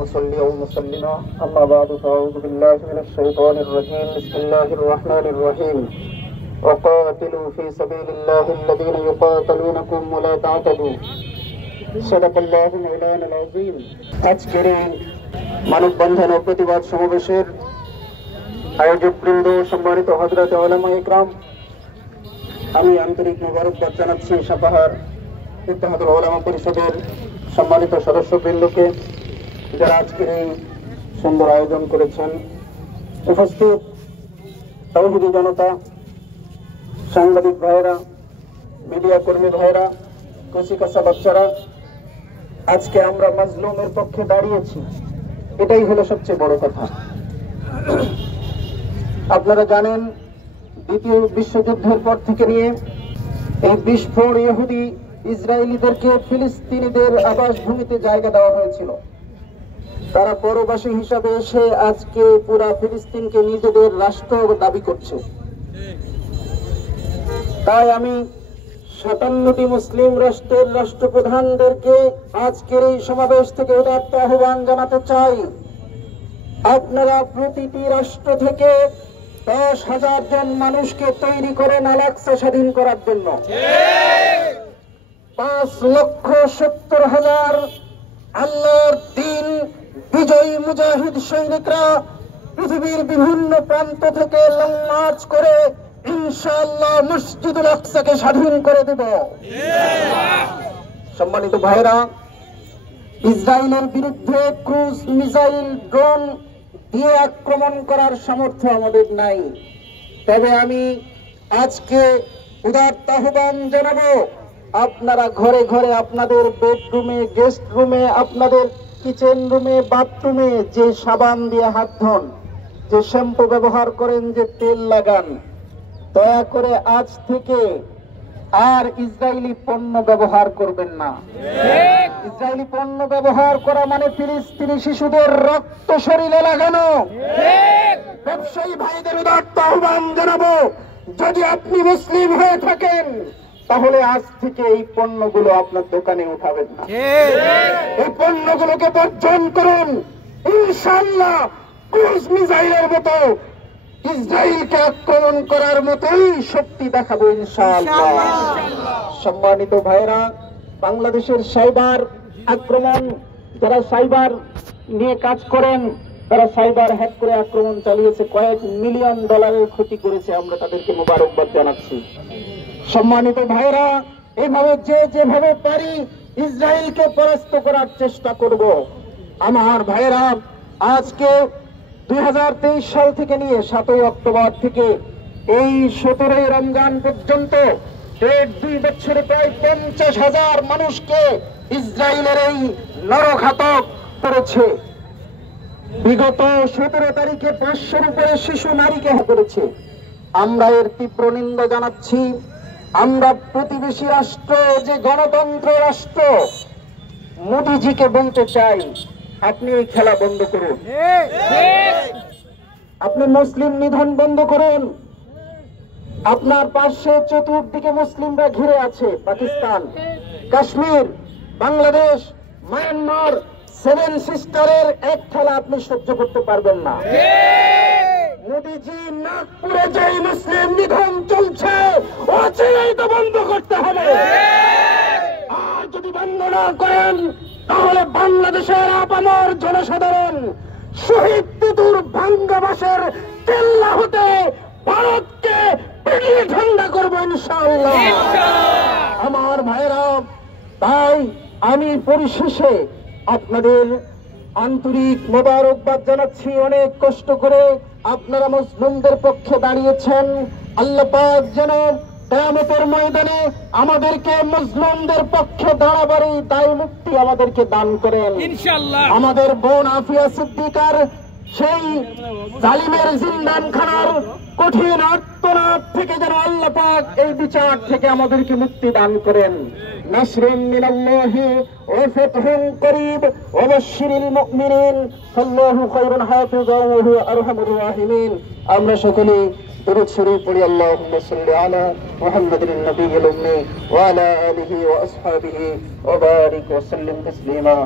مصليا ومسلما أما بعد فأعوذ بالله من الشيطان الرجيم بسم الله الرحمن الرحيم وقاتلوا في سبيل الله الذين يقاتلونكم ولا تعتدوا صدق الله مولانا العظيم আজকের মানববন্ধন ও প্রতিবাদ সমাবেশের আয়োজকবৃন্দ, সম্মানিত হযরত উলামায়ে ইকরাম, আমি আন্তরিক মোবারকবাদ জানাচ্ছি সাপাহার ইত্তেহাদুল উলামা পরিষদের সম্মানিত সদস্যবৃন্দকে, যারা আজকের এই সুন্দর আয়োজন করেছেন। উপস্থিত তাওহীদি জনতা, সাংবাদিক ভাইয়েরা, মিডিয়া কর্মী ভাইয়েরা, কচিকাঁচা বাচ্চারা, আজকে আমরা মাজলুমের পক্ষে দাঁড়িয়েছি, এটাই হলো সবচেয়ে বড় কথা। আপনারা জানেন, দ্বিতীয় বিশ্বযুদ্ধের পর থেকে নিয়ে এই বিস্ফোরণ ইহুদি ইসরায়েলিদেরকে ফিলিস্তিনিদের আবাসভূমিতে জায়গা দেওয়া হয়েছিল। তারা পরবাসী হিসাবে এসে আজকে পুরা ফিলিস্তিনকে নিজেদের রাষ্ট্র দাবি করছে। তাই আমি 57টি মুসলিম রাষ্ট্রের রাষ্ট্রপ্রধানদেরকে আজকের এই সমাবেশ থেকে উদাত্ত আহ্বান জানাতে চাই, আপনারা প্রতিটি রাষ্ট্র থেকে 10,000 জন মানুষকে তৈরি করেন আল-আকসা স্বাধীন করার জন্য। 5,70,000 আল্লাহর দ্বীন বিজয়ী মুজাহিদ সৈনিকরা পৃথিবীর বিভিন্ন প্রান্ত থেকে লং মার্চ করে ইনশাআল্লাহ মসজিদুল আকসাকে স্বাধীন করে দেব। সম্মানিত ভাইরা, ইসরায়েলের বিরুদ্ধে ক্রুজ মিসাইল, ড্রোন দিয়ে আক্রমণ করার সামর্থ্য আমাদের নাই। তবে আমি আজকে উদাত্ত আহ্বান জানাবো, আপনারা ঘরে ঘরে আপনাদের বেডরুমে, গেস্ট রুমে, আপনাদের কিচেন রুমে, বাথরুমে যে সাবান দিয়ে হাত ধোন, যে শ্যাম্পু ব্যবহার করেন, যে তেল লাগান, দয়া করে আজ থেকে আর ইসরায়েলি পণ্য ব্যবহার করবেন না। ইসরায়েলি পণ্য ব্যবহার করা মানে ফিলিস্তিনি শিশুদের রক্ত শরীরে লাগানো। ব্যবসায়ী ভাইদের উদাত্ত আহ্বান জানাবো, যদি আপনি মুসলিম হয়ে থাকেন তাহলে আজ থেকে এই পণ্যগুলো আপনার দোকানে উঠাবেন না। এই পণ্যগুলোকে বর্জন করুন। ইনশাআল্লাহ ক্রুজ মিসাইলের মতো ইসরায়েলকে আক্রমণ করার মতোই শক্তি দেখাবো ইনশাআল্লাহ। সম্মানিত ভাইরা, বাংলাদেশের সাইবার আক্রমণ, যারা সাইবার নিয়ে কাজ করেন, তারা সাইবার হ্যাক করে আক্রমণ চালিয়েছে, কয়েক মিলিয়ন ডলারের ক্ষতি করেছে, আমরা তাদেরকে মোবারকবাদ জানাচ্ছি। সম্মানিত ভাইরা, এভাবে যেভাবে পারি ইসরায়েলকে পরাস্ত করার চেষ্টা করব। আমার ভাইরা, আজকে 2023 সাল থেকে নিয়ে 7 অক্টোবর থেকে এই 17 রমজান পর্যন্ত 2 বছরে প্রায় 50,000 মানুষকে ইসরায়েলের এই নরঘাতক করেছে। বিগত 17 তারিখে 500-র উপরে শিশু নারীকে হত্যা করেছে। আমরা এর তীব্র নিন্দা জানাচ্ছি। আমরা প্রতিবেশী রাষ্ট্র, যে গণতন্ত্র রাষ্ট্র, মোদিজিকে বলতে চাই, আপনি এই খেলা বন্ধ করুন। আপনি মুসলিম নিধন বন্ধ করুন। আপনার পাশে চতুর্দিকে মুসলিমরা ঘিরে আছে, পাকিস্তান, কাশ্মীর, বাংলাদেশ, মায়ানমার, 7 সিস্টারের এক খেলা আপনি সহ্য করতে পারবেন না। মোদিজি, নাগপুরে যে মুসলিম নিধন চলছে, অচিরেই তো বন্ধ করতে হবে। আর যদি বন্ধ না করেন তাহলে বাংলাদেশের আপামর জনসাধারণ শহীদ তিতুর ভাঙ্গাবাসের কেল্লা হতে ভারতকে পিটিয়ে ঠান্ডা করবো ইনশাআল্লাহ। আমার ভাইরা, তাই আমি পরিশেষে আপনাদের আন্তরিক মোবারকবাদ জানাচ্ছি। অনেক কষ্ট করে আপনারা মুসলিমদের পক্ষে দাঁড়িয়েছেন। আল্লাহ পাক যেন কিয়ামতের ময়দানে আমাদেরকে মুসলিমদের পক্ষে দাঁড়াবারই দায় মুক্তি আমাদেরকে দান করেন ইনশাআল্লাহ। আমাদের বোন আফিয়া সিদ্দিকার সেই জালিমের জিন্দানখানার কঠিন আর্তনাদ থেকে যেন আল্লাহ পাক এই বিচার থেকে আমাদেরকে মুক্তি দান করেন। নাসরুম মিনাল্লাহি ওয়া ফাতহুন করিব ওয়া বাশশিরিল মুমিনিন। আল্লাহু খায়রুন হাফিজান ওয়া হুয়া আরহামুর রাহিমিন। আমরা সকলে দুরূদ শরীফ পড়ি। আল্লাহুম্মা সাল্লি আলা মুহাম্মাদিন নবিয়্যিল উম্মি ওয়া আলা আলিহি ওয়া আসহাবিহি ওয়া বারিক ওয়া সাল্লিম তাসলিমা।